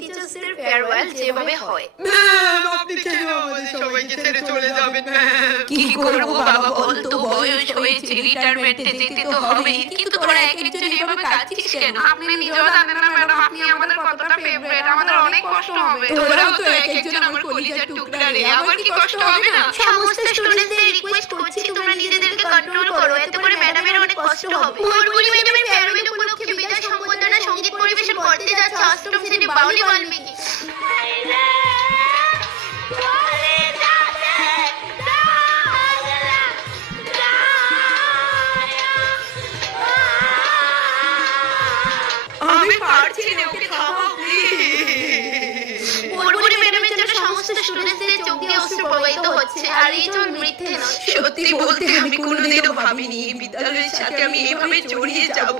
টিচার্সদের farewell যেভাবে হয়। Ma'am, আপনি কেন আমাদের সবাইকে ছেড়ে চলে যাবেন ম্যাম? কি করব বাবা বল তো, বয়স হয়েছে, রিটায়ারমেন্টে যেতে তো হবেই, কিন্তু তোরা এক একজন এভাবে কাঁদছিস কেন? আপনি নিজেও জানেন না ম্যাডাম, আপনি আমাদের কতটা ফেভারিট, আমাদের অনেক কষ্ট হবে। তোরাও তো এক একজন আমার কলিজার টুকরা রে, আমার কি কষ্ট হবে না? সমস্ত স্টুডেন্টদের রিকোয়েস্ট করছি তোমরা নিজেদেরকে কন্ট্রোল করো, এতে করে ম্যাডামের অনেক কষ্ট হবে। ভোরবুলি ম্যাডামের ফেয়ারওয়েল উপলক্ষে বিদায় সংবর্ধনা সঙ্গীত পরিবেশন করতে যাচ্ছে অষ্টম শ্রেণী বাউলি বাল্মীকি। আমি পারছি না, ওকে থামাও প্লিজ। ভোরবুলি ম্যাডামের জন্য সমস্ত স্টুডেন্টদের চোখ দিয়ে অশ্রু প্রবাহিত হচ্ছে, আর এই চোখ মিথ্যে নয়। সত্যি বলতে আমি কোনোদিনও ভাবিনি এই বিদ্যালয়ের সাথে আমি এভাবে জড়িয়ে যাব।